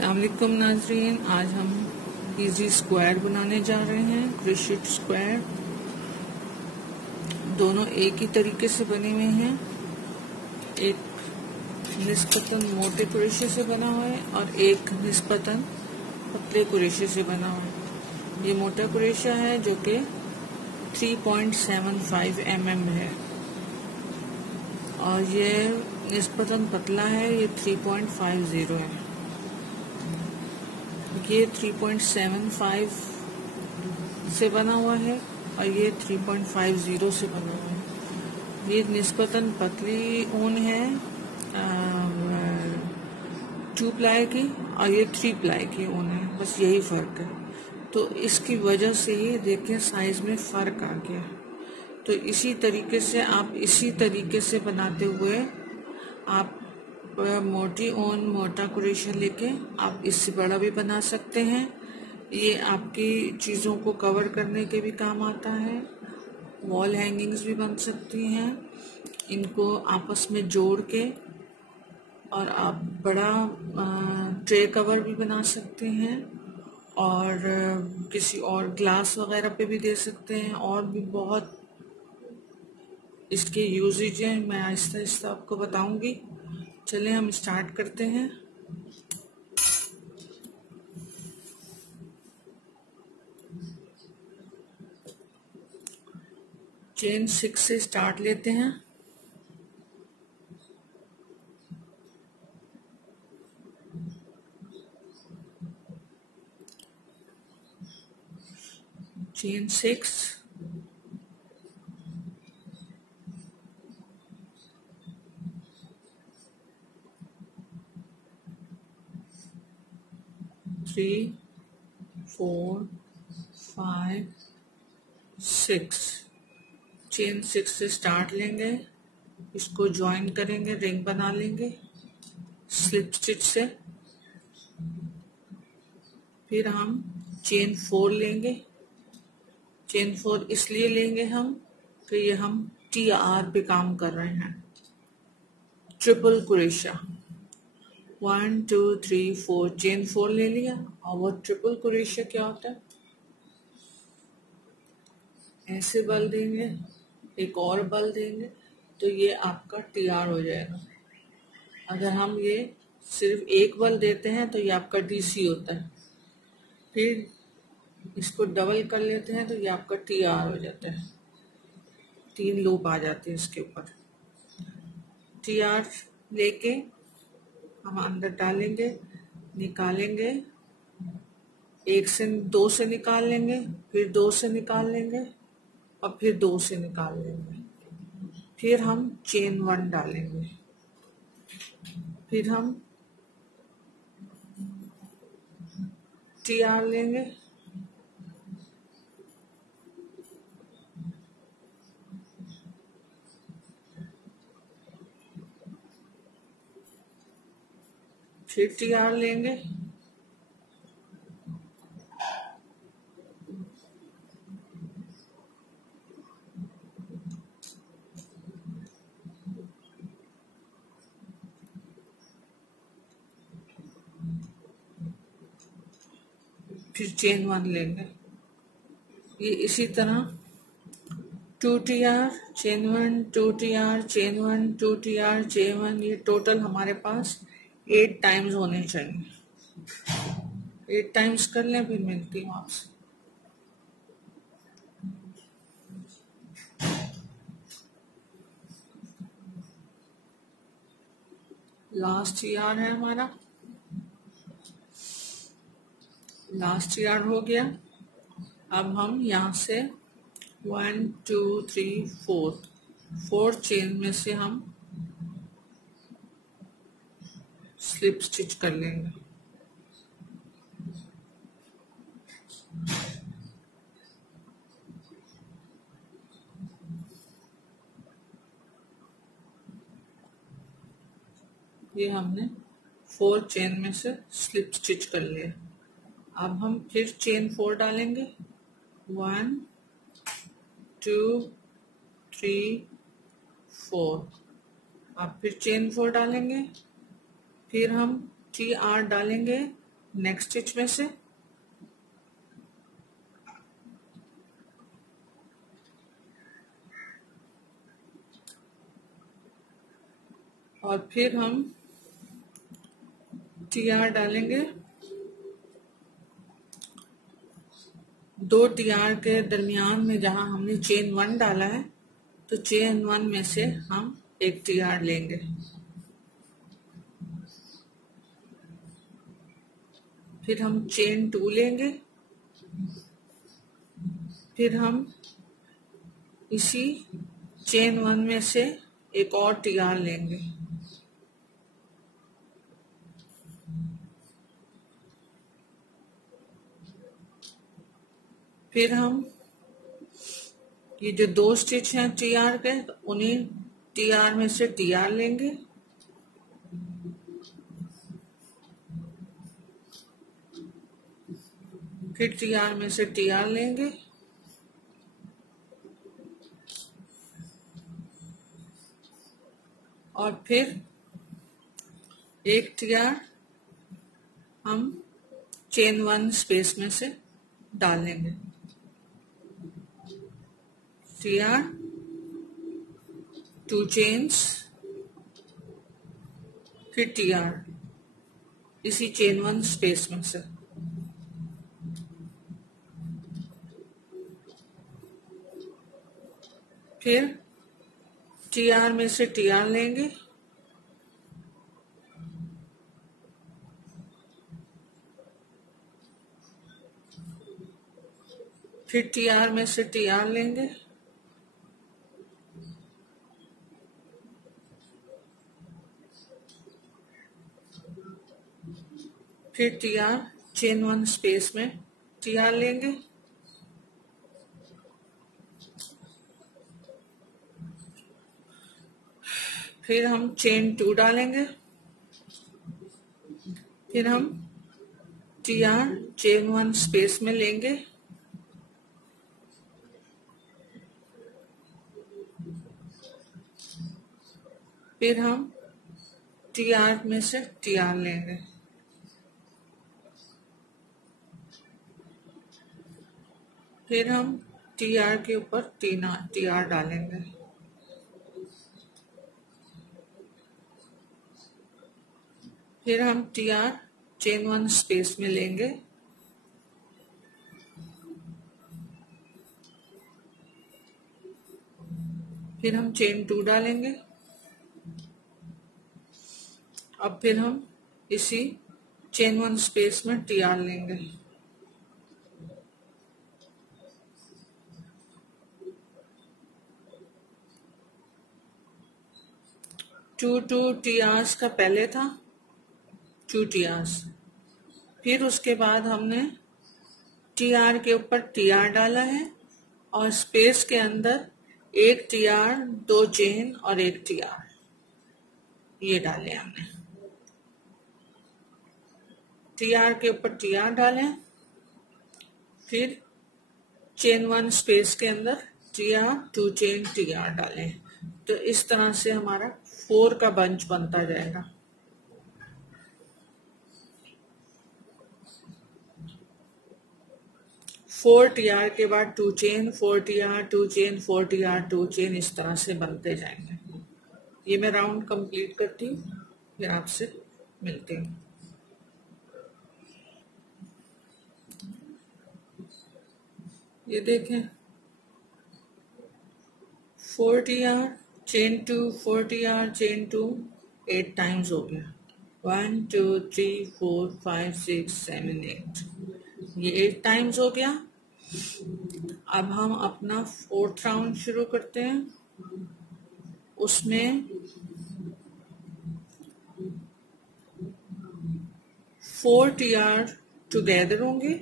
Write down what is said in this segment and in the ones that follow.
अस्सलाम वालेकुम नाजरीन, आज हम इजी स्क्वायर बनाने जा रहे हैं। क्रोशेट स्क्वायर दोनों एक ही तरीके से बने हुए हैं। एक निस्बतन मोटे क्रोशे से बना हुआ है और एक निस्बतन पतले क्रोशे से बना हुआ है। ये मोटा क्रोशा है जो कि 3.75 mm है और ये निस्बतन पतला है, ये 3.50 है। ये 3.75 से बना हुआ है और ये 3.50 से बना हुआ है। ये निस्बतन पतली ऊन है 2 प्लाई की और ये 3 प्लाई की ऊन है, बस यही फर्क है। तो इसकी वजह से ही देखें साइज में फर्क आ गया। तो इसी तरीके से आप इसी तरीके से बनाते हुए आप मोटी ऊन मोटा क्रोशा लेके आप इससे बड़ा भी बना सकते हैं। ये आपकी चीज़ों को कवर करने के भी काम आता है। वॉल हैंगिंग्स भी बन सकती हैं इनको आपस में जोड़ के, और आप बड़ा ट्रे कवर भी बना सकते हैं और किसी और ग्लास वगैरह पे भी दे सकते हैं। और भी बहुत इसके यूजेज हैं, मैं आहिस्ता आहिस्ता आपको बताऊंगी। चलें हम स्टार्ट करते हैं। चेन 6 से स्टार्ट लेते हैं। चेन 6, 3, 4, 5, 6। चेन 6 से स्टार्ट लेंगे, इसको ज्वाइन करेंगे, रिंग बना लेंगे स्लिप स्टिच से। फिर हम चेन 4 लेंगे। चेन 4 इसलिए लेंगे हम कि ये हम TR पे काम कर रहे हैं। ट्रिपल क्रोशा 1 2 3 4, चेन 4 ले लिया। और वो ट्रिपल क्रोशा क्या होता है, ऐसे बल देंगे, एक और बल देंगे तो ये आपका TR हो जाएगा। अगर हम ये सिर्फ एक बल देते हैं तो ये आपका DC होता है। फिर इसको डबल कर लेते हैं तो ये आपका TR हो जाता है। 3 लूप आ जाते हैं इसके ऊपर। TR लेके हम अंदर डालेंगे, निकालेंगे, 1 से 2 से निकाल लेंगे, फिर 2 से निकाल लेंगे और फिर 2 से निकाल लेंगे। फिर हम चेन 1 डालेंगे, फिर हम TR लेंगे, फिर TR लेंगे, फिर चेन 1 लेंगे। ये इसी तरह 2 TR chain 1, 2 TR chain 1, 2 TR chain 1, ये टोटल हमारे पास 8 टाइम्स होने चाहिए। 8 टाइम्स कर लें, फिर मिलती हूँ आपसे। लास्ट TR है हमारा, लास्ट TR हो गया। अब हम यहाँ से 1 2 3 4 चेन में से हम स्लिप स्टिच कर लेंगे। ये हमने 4 चेन में से स्लिप स्टिच कर लिया। अब हम फिर चेन 4 डालेंगे, 1 2 3 4। अब फिर चेन 4 डालेंगे, फिर हम TR डालेंगे नेक्स्ट स्टिच में से और फिर हम TR डालेंगे। 2 TR के दरमियान में जहां हमने चेन 1 डाला है, तो चेन 1 में से हम एक TR लेंगे। फिर हम चेन 2 लेंगे। फिर हम इसी चेन 1 में से एक और TR लेंगे। फिर हम ये जो 2 स्टिच हैं TR के, उन्हीं TR में से TR लेंगे। फिर TR में से TR लेंगे। और फिर एक TR हम चेन 1 स्पेस में से डालेंगे। TR 2 चेन्स, फिर TR इसी चेन 1 स्पेस में से। फिर TR में से TR लेंगे। फिर TR में से TR लेंगे। फिर TR चेन 1 स्पेस में TR लेंगे। फिर हम चेन 2 डालेंगे। फिर हम TR चेन 1 स्पेस में लेंगे। फिर हम TR में से TR लेंगे। फिर हम TR के ऊपर TR डालेंगे। फिर हम TR चेन 1 स्पेस में लेंगे। फिर हम चेन 2 डालेंगे। अब फिर हम इसी चेन 1 स्पेस में TR लेंगे। 2 TRs का पहले था, 2 TRs। फिर उसके बाद हमने TR के ऊपर TR डाला है और स्पेस के अंदर एक TR, 2 चेन और एक TR ये डाले हमने। TR के ऊपर TR डाले, फिर चेन 1 स्पेस के अंदर TR, 2 चेन TR डाले। तो इस तरह से हमारा 4 का बंच बनता जाएगा। फोर TR के बाद 2 chain, 4 TR, 2 chain, 4 TR, 2 chain, इस तरह से बनते जाएंगे। ये मैं राउंड कंप्लीट करती हूँ, फिर आपसे मिलती हूँ। ये देखें, 4 TR chain 2, 4 TR chain 2, 8 times हो गया। 1 2 3 4 5 6 7 8, ये 8 टाइम्स हो गया। अब हम अपना 4th राउंड शुरू करते हैं। उसमें 4 TR टुगेदर होंगे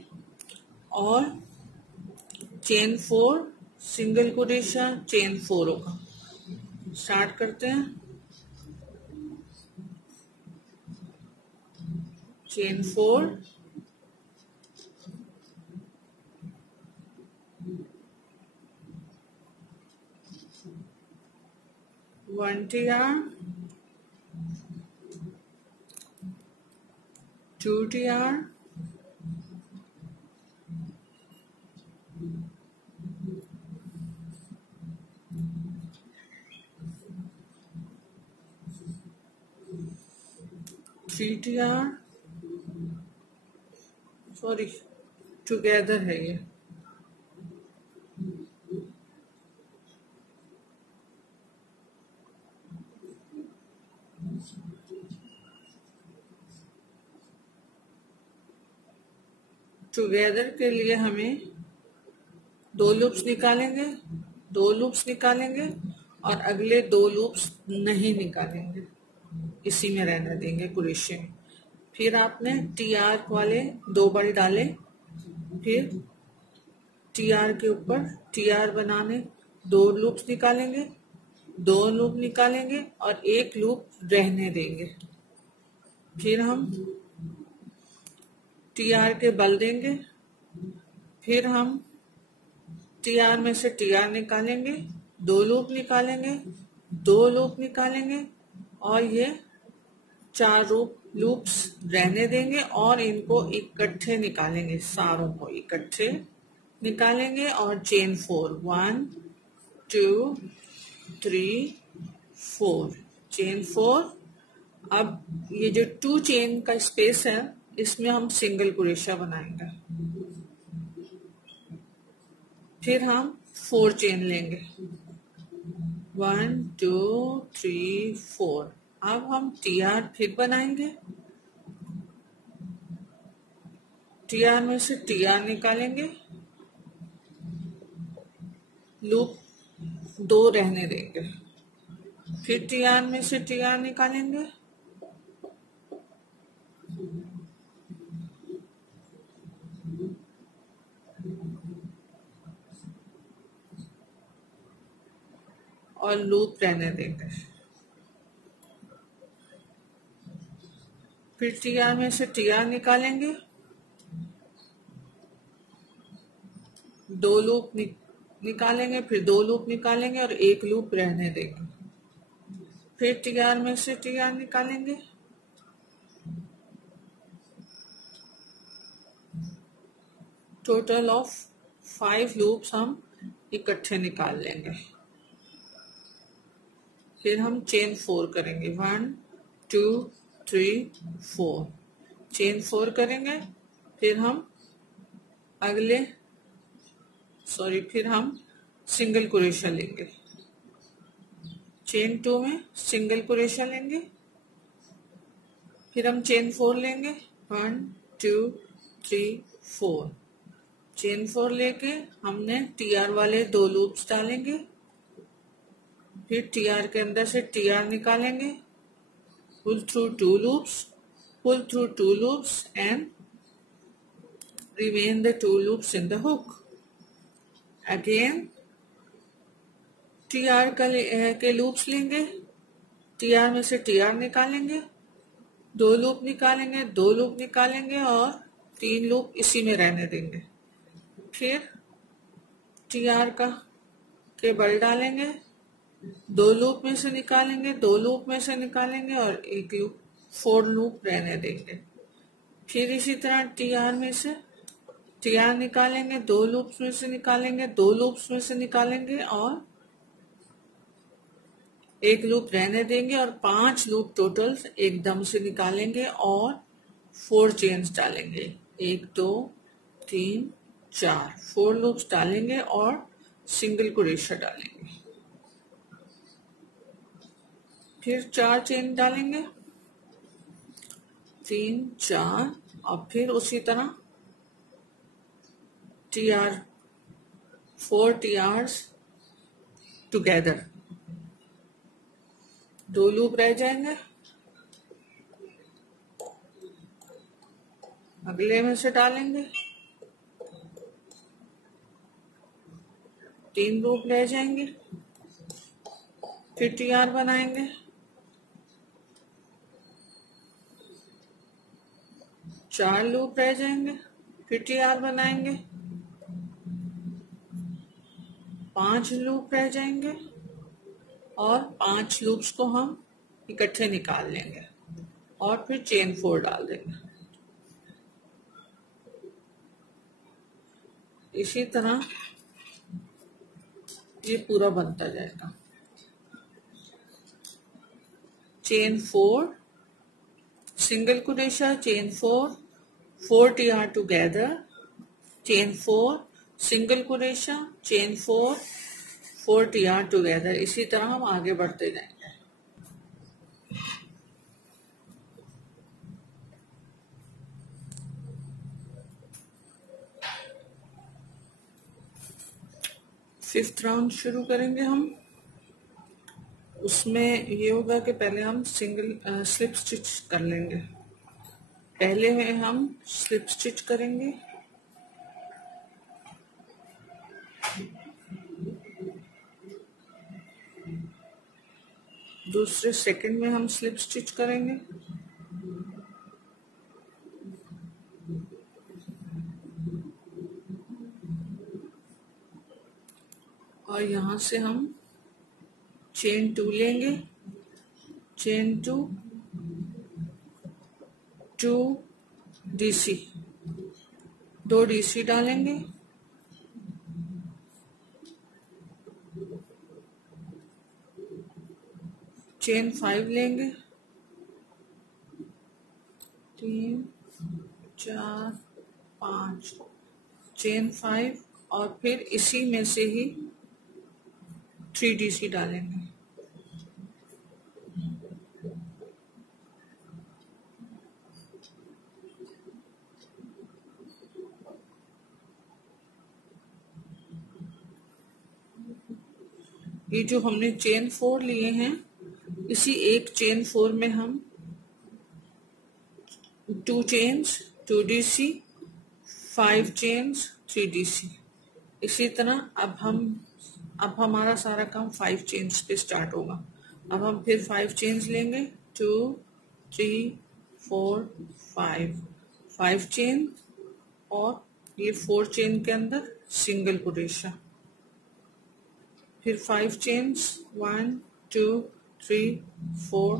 और चेन 4 सिंगल क्रोशेट चेन 4 होगा। स्टार्ट करते हैं। Chain 4, one TR, 2 TR, CTR, sorry together है ये, टुगेदर के लिए हमें दो लूप्स निकालेंगे और अगले दो लूप्स नहीं निकालेंगे, इसी में रहने देंगे कुरेशे में। फिर आपने TR वाले दो बल डाले, फिर TR के ऊपर TR बनाने दो लूप्स निकालेंगे और एक लूप रहने देंगे। फिर हम TR के बल देंगे, फिर हम TR में से TR निकालेंगे, दो लूप निकालेंगे और ये चार लूप्स रहने देंगे और इनको इकट्ठे निकालेंगे, सारों को इकट्ठे निकालेंगे और चेन 4, 1 2 3 4, चेन 4। अब ये जो 2 चेन का स्पेस है इसमें हम सिंगल क्रोशा बनाएंगे। फिर हम 4 चेन लेंगे, 1 2 3 4। अब हम TR फिर बनाएंगे, TR में से TR निकालेंगे, लूप 2 रहने देंगे, फिर TR में से TR निकालेंगे, और लूप रहने देंगे, फिर TR में से TR निकालेंगे, दो लूप निकालेंगे, फिर दो लूप निकालेंगे और एक लूप रहने देंगे, फिर TR में से TR निकालेंगे, टोटल ऑफ 5 लूप्स हम इकट्ठे निकाल लेंगे। फिर हम चेन 4 करेंगे, 1 2 3 4, चेन 4 करेंगे। फिर हम फिर हम सिंगल क्रोशा लेंगे, चेन 2 में सिंगल क्रोशा लेंगे, फिर हम चेन 4 लेंगे, 1 2 3 4, चेन 4 लेके हमने TR वाले दो लूप्स डालेंगे, फिर TR के अंदर से TR निकालेंगे, pull through two loops and remain the 2 loops in the hook. Again TR के लूप्स लेंगे, TR में से TR निकालेंगे, दो लूप निकालेंगे और 3 लूप इसी में रहने देंगे। फिर TR के बल डालेंगे, दो लूप में से निकालेंगे और एक लूप 4 लूप रहने देंगे। फिर इसी तरह TR में से TR निकालेंगे, दो लूप्स में से निकालेंगे और एक लूप रहने देंगे और 5 लूप टोटल एकदम से निकालेंगे और 4 चेन्स डालेंगे, 1 2 3 4, 4 लूप्स डालेंगे और सिंगल क्रोशा डालेंगे, फिर 4 चेन डालेंगे, 3 4 और फिर उसी तरह TR 4 TRs टुगेदर, दो लूप रह जाएंगे, अगले में से डालेंगे, 3 लूप रह जाएंगे, फिर TR बनाएंगे, 4 लूप रह जाएंगे, फिर TR बनाएंगे, 5 लूप रह जाएंगे और 5 लूप्स को हम इकट्ठे निकाल लेंगे और फिर चेन 4 डाल देंगे। इसी तरह ये पूरा बनता जाएगा, chain 4 single crochet, chain 4, 4 TR together, chain 4, single crochet, chain 4, 4 TR together। इसी तरह हम आगे बढ़ते जाएंगे। फिफ्थ राउंड शुरू करेंगे हम। उसमें ये होगा कि पहले हम सिंगल स्लिप स्टिच कर लेंगे। पहले में हम स्लिप स्टिच करेंगे, दूसरे सेकंड में हम स्लिप स्टिच करेंगे, और यहाँ से हम चेन 2 लेंगे, चेन 2, 2 DC, 2 DC डालेंगे, चेन 5 लेंगे, 3 4 5, चेन 5, और फिर इसी में से ही 3 DC डालेंगे। ये जो हमने चेन 4 लिए हैं, इसी एक चेन 4 में हम 2 चेन्स 2 DC, 5 चेन्स 3 DC। इसी तरह अब हमारा सारा काम 5 चेन्स पे स्टार्ट होगा। अब हम फिर 5 चेन्स लेंगे, 2 3 4 5 चेन, और ये 4 चेन के अंदर सिंगल क्रोशा, फिर 5 चेन्स, 1 2 3 4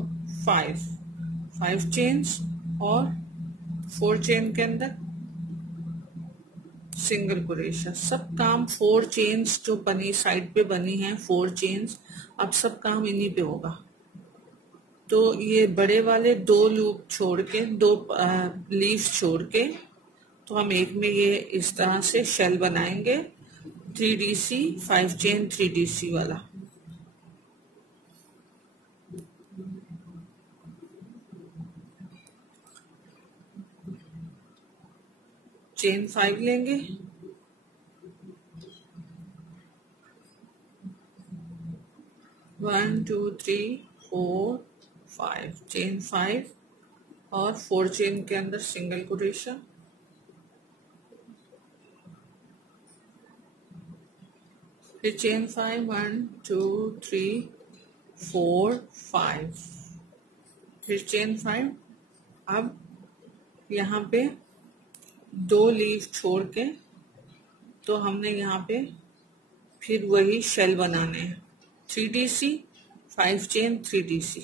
5 चेन्स, और 4 चेन के अंदर सिंगल क्रोशा। सब काम 4 चेन्स जो बनी साइड पे बनी है, 4 चेन्स, अब सब काम इन्हीं पे होगा। तो ये बड़े वाले 2 लूप छोड़ के, 2 लीव्स छोड़ के, तो हम एक में ये इस तरह से शेल बनाएंगे, 3 DC 5 चेन 3 DC वाला। चेन 5 लेंगे, वन 2 3 4 5, चेन 5, और 4 चेन के अंदर सिंगल क्रोशा, फिर चेन 5, 1 2 3 4 5, फिर चेन 5। अब यहाँ पे 2 लीव छोड़ के, तो हमने यहाँ पे फिर वही शेल बनाने हैं, 3 DC 5 chain 3 DC,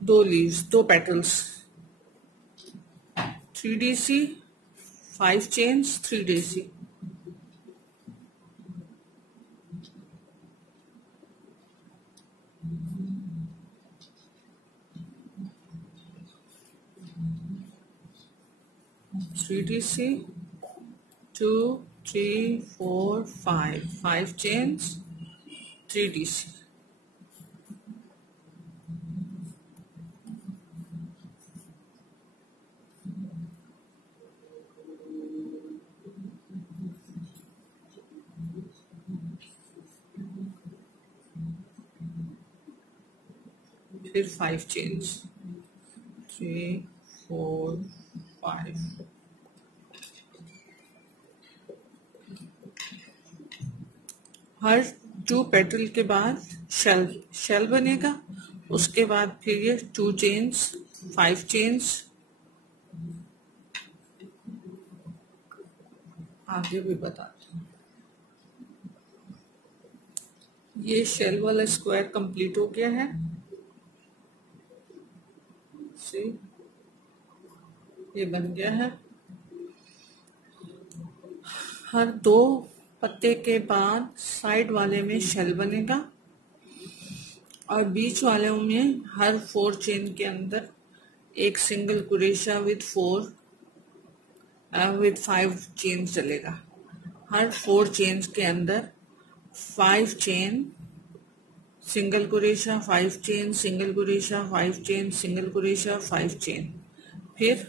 2 leaves 2 petals, 3 DC 5 chains 3 DC, three DC, 2 3 4 5 chains 3 DC, फिर 5 चेन्स 3 4 5, हर 2 पेटल के बाद शेल बनेगा। उसके बाद फिर ये 2 चेन्स 5 चेन्स, आगे भी बताते हैं। ये शेल वाला स्क्वायर कंप्लीट हो गया है। सी ये बन गया है। हर 2 पत्ते के बाद साइड वाले में शेल बनेगा, और बीच वालों में हर 4 चेन के अंदर एक सिंगल कुरेशा विद 5 चेन चलेगा। हर 4 चेन के अंदर 5 चेन सिंगल कुरेशा, 5 चेन सिंगल कुरेशा, 5 चेन सिंगल कुरेशा, 5 चेन। फिर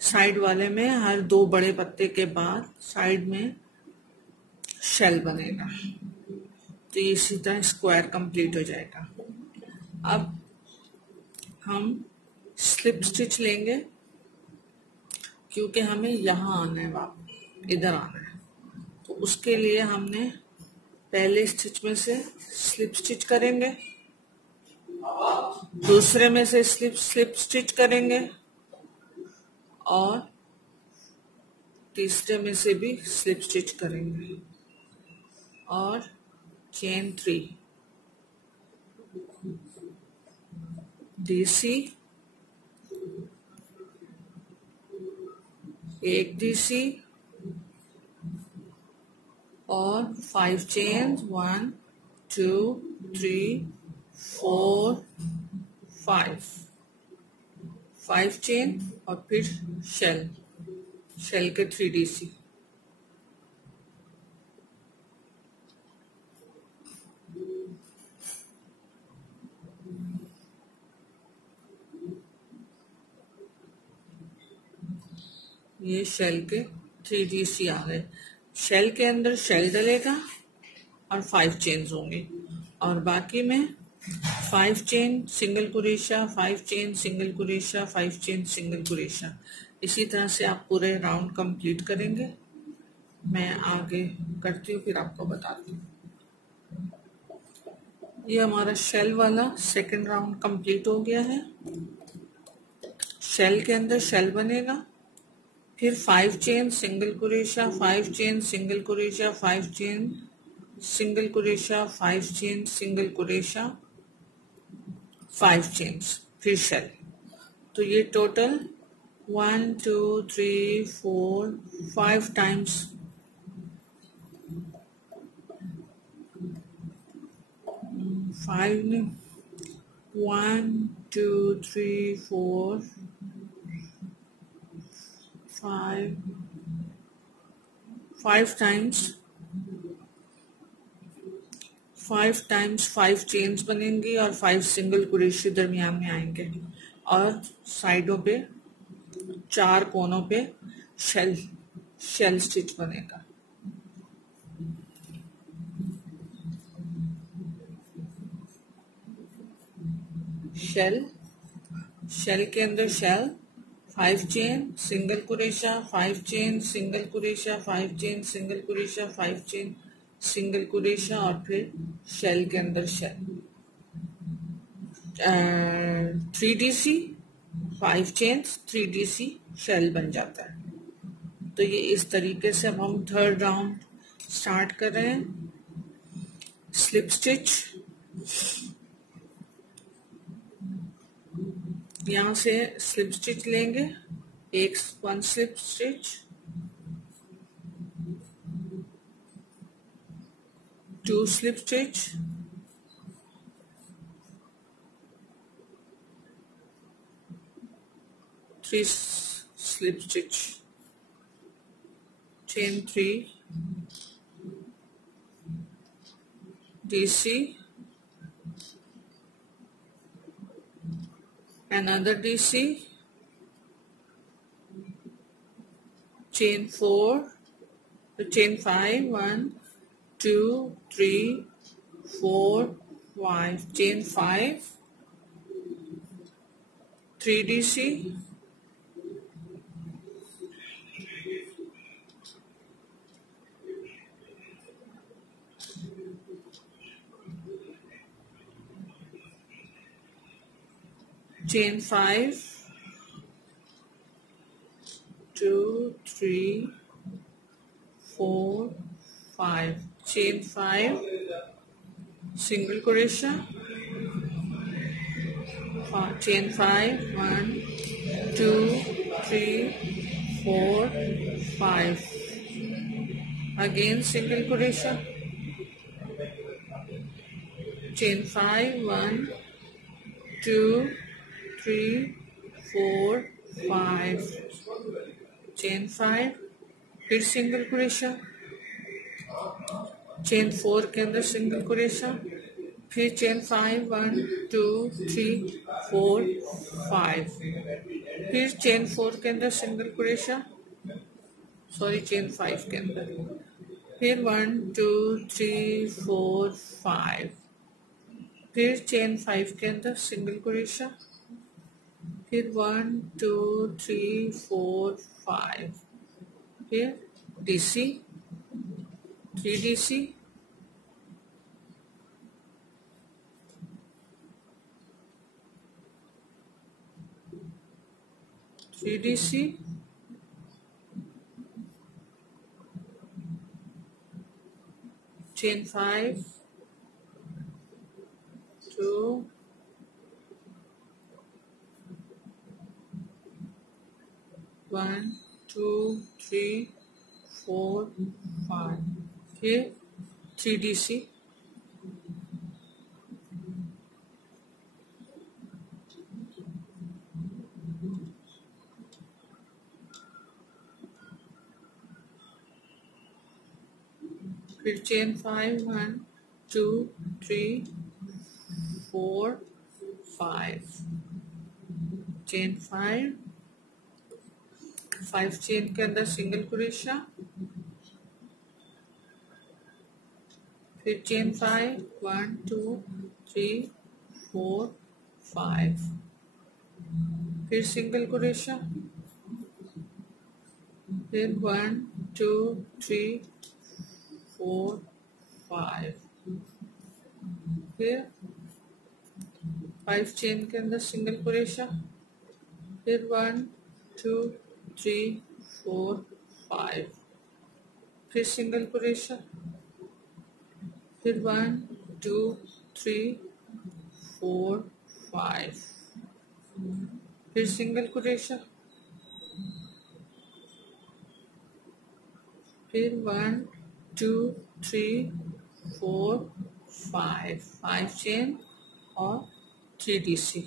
साइड वाले में हर 2 बड़े पत्ते के बाद साइड में शेल बनेगा। तो इसी तरह स्क्वायर कंप्लीट हो जाएगा। अब हम स्लिप स्टिच लेंगे, क्योंकि हमें यहाँ आना है, वापस इधर आना है। तो उसके लिए हमने पहले स्टिच में से स्लिप स्टिच करेंगे, दूसरे में से स्लिप स्टिच करेंगे और तीसरे में से भी स्लिप स्टिच करेंगे और चेन 3 डीसी, एक डीसी और 5 चेन, 1 2 3 4 5 चेन और फिर शेल के 3 डीसी। ये शेल के 3 डीसी आ गए। शेल के अंदर शेल डलेगा और 5 चेन्स होंगे और बाकी में 5 चेन सिंगल कुरेशा, 5 चेन सिंगल कुरेशा, 5 चेन सिंगल कुरेशा। इसी तरह से आप पूरे राउंड कंप्लीट करेंगे। मैं आगे करती हूँ, फिर आपको बताती हूँ। ये हमारा शेल वाला सेकंड राउंड कंप्लीट हो गया है। शेल के अंदर शेल बनेगा, फिर 5 चेन सिंगल कुरेशा, 5 चेन सिंगल कुरेशा, 5 चेन सिंगल कुरेशा, 5 चेन सिंगल कुरेशा, 5 चेन्स, फिर शेल। तो ये टोटल 1 2 3 4 5 टाइम्स 5 1 2 3 4 5 टाइम्स 5 चेन्स बनेंगी और 5 सिंगल कुरेशे दरमियान में आएंगे और साइडों पे 4 कोनों पे शेल स्टिच बनेगा। शेल के अंदर शेल, 5 चेन सिंगल कुरेशा, 5 चेन सिंगल कुरेशा, 5 चेन सिंगल कुरेशा, 5 चेन सिंगल कुरेशा और फिर शेल के अंदर shell. 3 DC 5 chains 3 DC shell बन जाता है। तो ये इस तरीके से अब हम थर्ड राउंड स्टार्ट कर रहे हैं। स्लिप स्टिच, यहाँ से स्लिप स्टिच लेंगे, 1 slip stitch, 2 slip stitch, 3 slip stitch, chain 3 DC, another DC, chain 4, chain 5, 1 2 3 4 5, chain 5, 3 DC, chain 5, 2 3 4 5, chain 5 single crochet, chain 5, 1 2 3 4 5, again single crochet, chain 5, 1, 2, 3, 4, 5, chain 5, फिर single crochet, chain 4 के अंदर single crochet, फिर chain 5, 1, 2, 3, 4, 5, फिर chain 4 के अंदर single crochet, sorry chain 5 के अंदर, फिर 1, 2, 3, 4, 5, फिर चेन 5 के अंदर सिंगल क्रोशिया, फिर 1, 2, 3, 4, 5, फिर डीसी, 3 डीसी, chain 5, 2, 1, 2, 3, 4, 5, फिर 3 डीसी, फिर चेन 5, 1, 2, 3, 4, 5, चेन 5 चेन के अंदर सिंगल क्रोशिया, फिर चेन 5, 1, 2, 3, 4, 5, फिर सिंगल क्रोशिया, फिर 1, 2, 3, 4, 5, फिर 5 चेन के अंदर सिंगल क्रोशिया, फिर 1, 2, 3, 4, 5, फिर सिंगल क्रोशिया, फिर 1, 2, 3, 4, 5, फिर सिंगल क्रोशिया, फिर 1, 2, 3, 4, 5 चेन और 3 डीसी,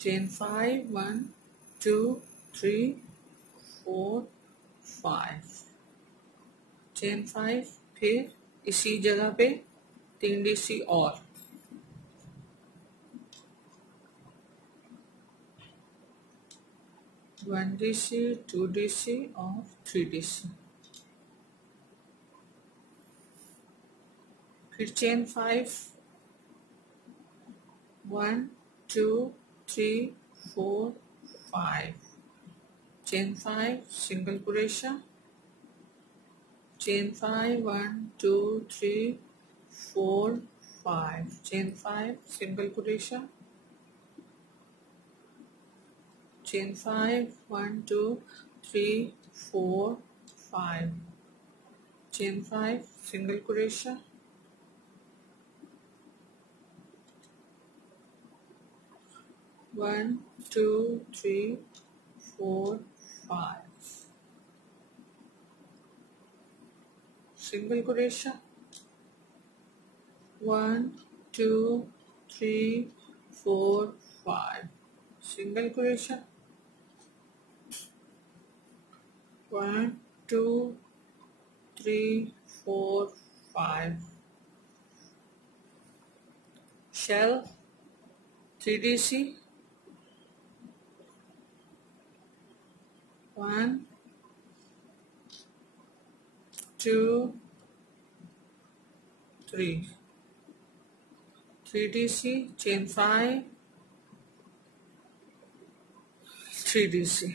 चेन 5, 1, 2, 3, 4, 5, चेन 5, फिर इसी जगह पे 3 डीसी और 1 डीसी, 2 डीसी और 3 डीसी, फिर chain 5, 1, 2, 3, 4, 5, chain 5 single crochet, chain 5, 1, 2, 3, 4, 5, chain 5 single crochet, chain 5, 1, 2, 3, 4, 5, chain 5 single crochet, 1, 2, 3, 4, 5, single crochet, 1, 2, 3, 4, 5, single crochet, 1, 2, 3, 4, 5, shell 3 DC, 1, 2, 3, 3 DC, chain 5, 3 DC,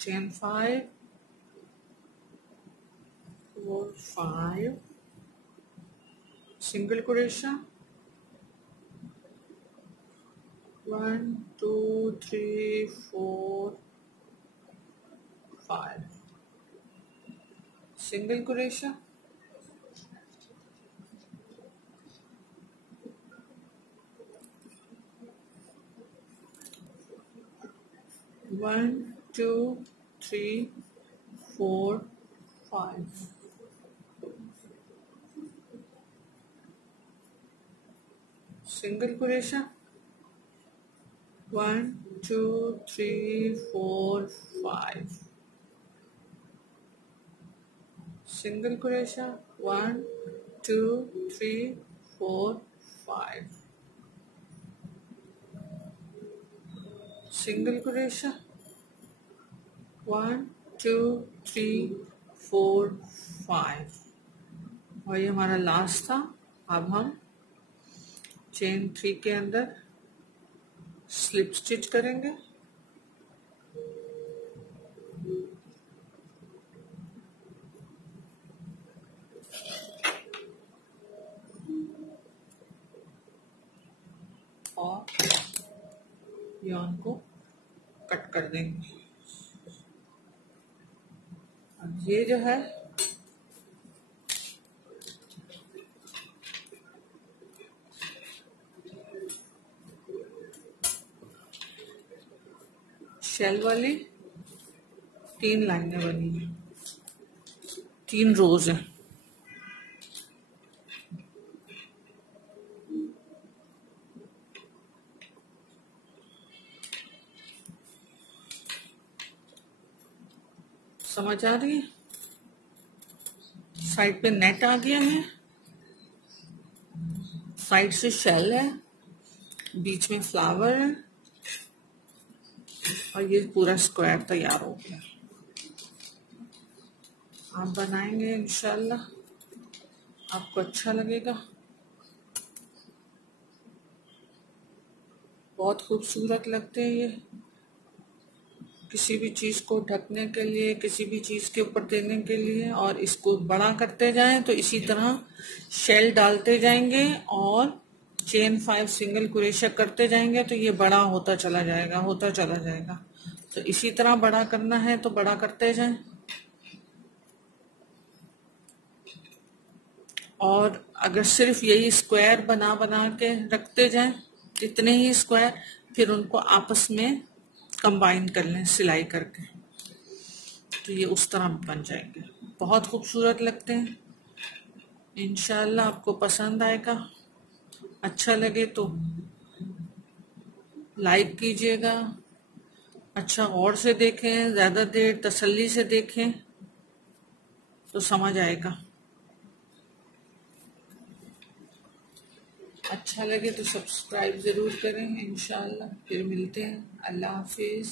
chain 5, 4, 5, single crochet, 1 2 3 4 5 single crochet, 1 2 3 4 5 single crochet, 1 2 3 4 5 single crochet, 1 2 3 4 5 single crochet, 1 2 3 4 5 और ये हमारा last था। अब हम chain 3 के अंदर slip stitch करेंगे। और yarn को कट कर देंगे। अब ये जो है शेल वाली 3 लाइनें बनी है, 3 रोज है। समझ आ रही है? साइड पे नेट आ गया है, साइड से शेल है, बीच में फ्लावर है और ये पूरा स्क्वायर तैयार हो गया। आप बनाएंगे इंशाल्लाह, आपको अच्छा लगेगा। बहुत खूबसूरत लगते हैं ये, किसी भी चीज को ढकने के लिए, किसी भी चीज के ऊपर देने के लिए। और इसको बड़ा करते जाएं तो इसी तरह शेल डालते जाएंगे और चेन 5 सिंगल क्रोशे करते जाएंगे तो ये बड़ा होता चला जाएगा, होता चला जाएगा। तो इसी तरह बड़ा करना है तो बड़ा करते जाएं। और अगर सिर्फ यही स्क्वायर बना बना के रखते जाएं, इतने ही स्क्वायर, फिर उनको आपस में कंबाइन कर लें सिलाई करके, तो ये उस तरह बन जाएंगे। बहुत खूबसूरत लगते हैं। इंशाल्लाह आपको पसंद आएगा। अच्छा लगे तो लाइक कीजिएगा, अच्छा गौर से देखें, ज्यादा देर तसल्ली से देखें तो समझ आएगा। अच्छा लगे तो सब्सक्राइब जरूर करें। इंशाल्लाह फिर मिलते हैं। अल्लाह हाफिज।